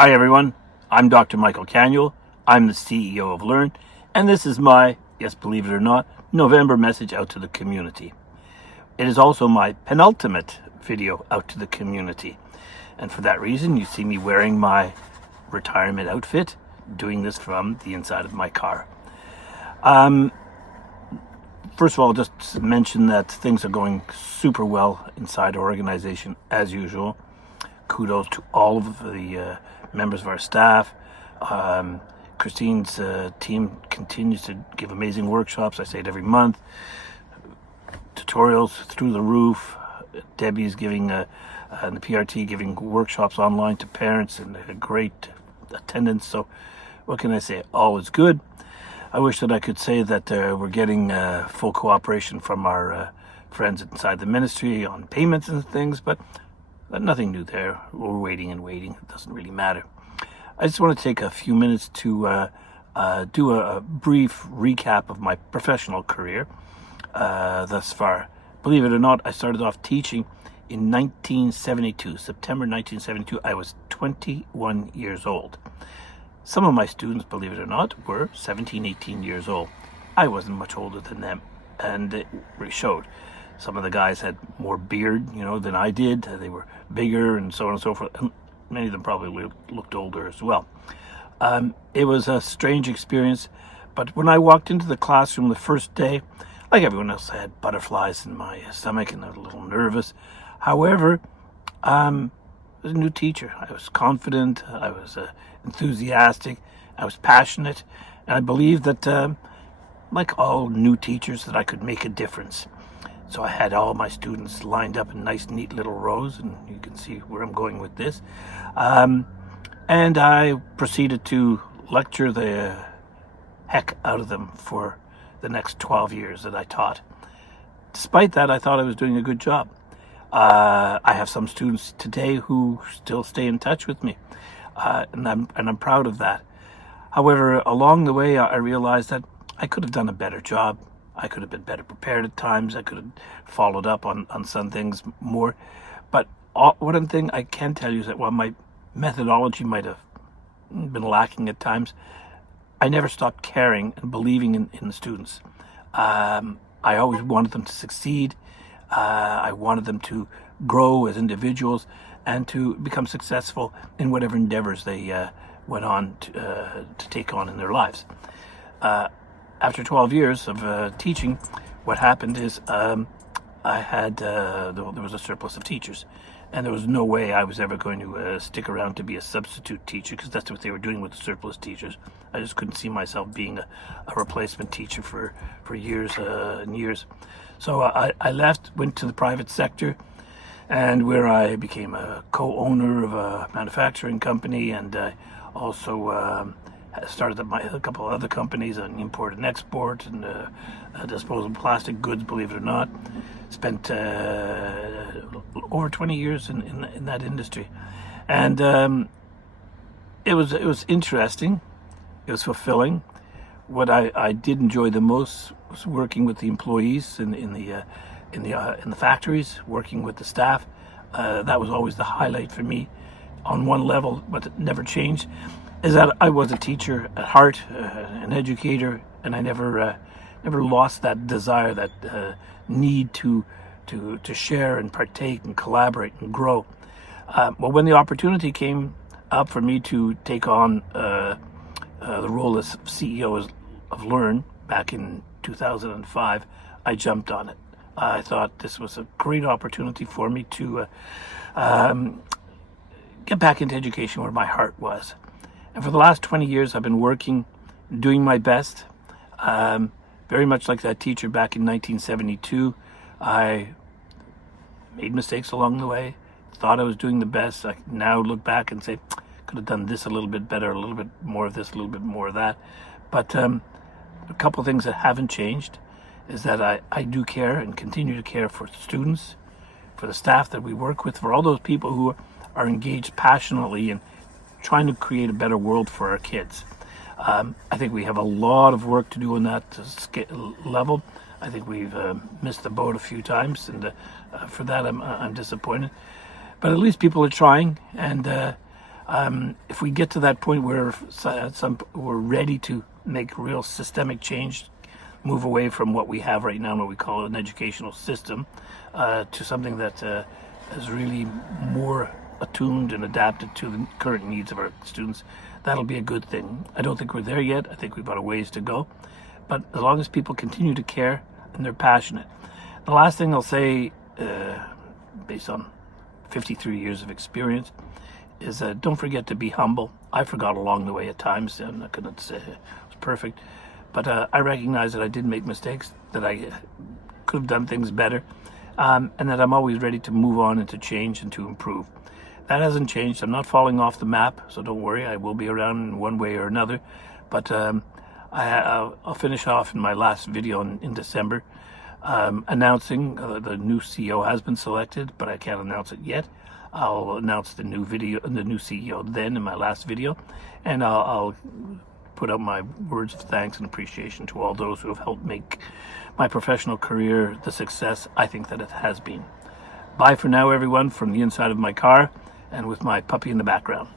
Hi everyone, I'm Dr. Michael Canuel. I'm the CEO of Learn, and this is my, yes, believe it or not, November message out to the community. It is also my penultimate video out to the community, and for that reason you see me wearing my retirement outfit, doing this from the inside of my car. First of all, just mention that things are going super well inside our organization as usual. Kudos to all of the members of our staff. Christine's team continues to give amazing workshops. I say it every month. Tutorials through the roof. Debbie's giving, and the PRT giving workshops online to parents, and a great attendance. So what can I say? All is good. I wish that I could say that we're getting full cooperation from our friends inside the ministry on payments and things, but nothing new there. We're waiting and waiting. It doesn't really matter. I just want to take a few minutes to do a brief recap of my professional career thus far. Believe it or not, I started off teaching in 1972, September 1972. I was 21 years old. Some of my students, believe it or not, were 17, 18 years old. I wasn't much older than them, and it really showed. Some of the guys had more beard, than I did. They were bigger and so on and so forth. And many of them probably looked older as well. It was a strange experience, but when I walked into the classroom the first day, like everyone else, I had butterflies in my stomach and I was a little nervous. However, I was a new teacher. I was confident, I was enthusiastic, I was passionate, and I believed that, like all new teachers, that I could make a difference. So I had all my students lined up in nice, neat little rows, and you can see where I'm going with this. And I proceeded to lecture the heck out of them for the next 12 years that I taught. Despite that, I thought I was doing a good job. I have some students today who still stay in touch with me, and I'm proud of that. However, along the way, I realized that I could have done a better job. I could have been better prepared at times. I could have followed up on some things more. But one thing I can tell you is that while my methodology might have been lacking at times, I never stopped caring and believing in the students. I always wanted them to succeed. I wanted them to grow as individuals and to become successful in whatever endeavors they went on to take on in their lives. After 12 years of teaching, what happened is there was a surplus of teachers, and there was no way I was ever going to stick around to be a substitute teacher, because that's what they were doing with the surplus teachers. I just couldn't see myself being a replacement teacher for years and years. So I left, went to the private sector, and where I became a co-owner of a manufacturing company, and also started a couple of other companies on import and export and disposable plastic goods, believe it or not. Spent over 20 years in that industry. And it was interesting. It was fulfilling. What I did enjoy the most was working with the employees in the factories, working with the staff. That was always the highlight for me on one level, but it never changed. Is that I was a teacher at heart, an educator, and I never lost that desire, that need to share and partake and collaborate and grow. Well, when the opportunity came up for me to take on the role as CEO of Learn back in 2005, I jumped on it. I thought this was a great opportunity for me to get back into education where my heart was. And for the last 20 years, I've been working, doing my best. Very much like that teacher back in 1972. I made mistakes along the way, thought I was doing the best. I now look back and say, could have done this a little bit better, a little bit more of this, a little bit more of that. But a couple of things that haven't changed is that I do care and continue to care for students, for the staff that we work with, for all those people who are engaged passionately in trying to create a better world for our kids. I think we have a lot of work to do on that level. I think we've missed the boat a few times, and for that I'm disappointed. But at least people are trying, and If we get to that point where we're ready to make real systemic change, move away from what we have right now, what we call an educational system, to something that is really more attuned and adapted to the current needs of our students, that'll be a good thing. I don't think we're there yet. I think we've got a ways to go. But as long as people continue to care and they're passionate. The last thing I'll say, based on 53 years of experience, is don't forget to be humble. I forgot along the way at times, and I couldn't say it was perfect. But I recognize that I did make mistakes, that I could have done things better, and that I'm always ready to move on and to change and to improve. That hasn't changed. I'm not falling off the map, so don't worry. I will be around in one way or another. But I'll finish off in my last video in December, announcing the new CEO has been selected, but I can't announce it yet. I'll announce the new CEO then in my last video, and I'll put out my words of thanks and appreciation to all those who have helped make my professional career the success I think that it has been. Bye for now, everyone, from the inside of my car and with my puppy in the background.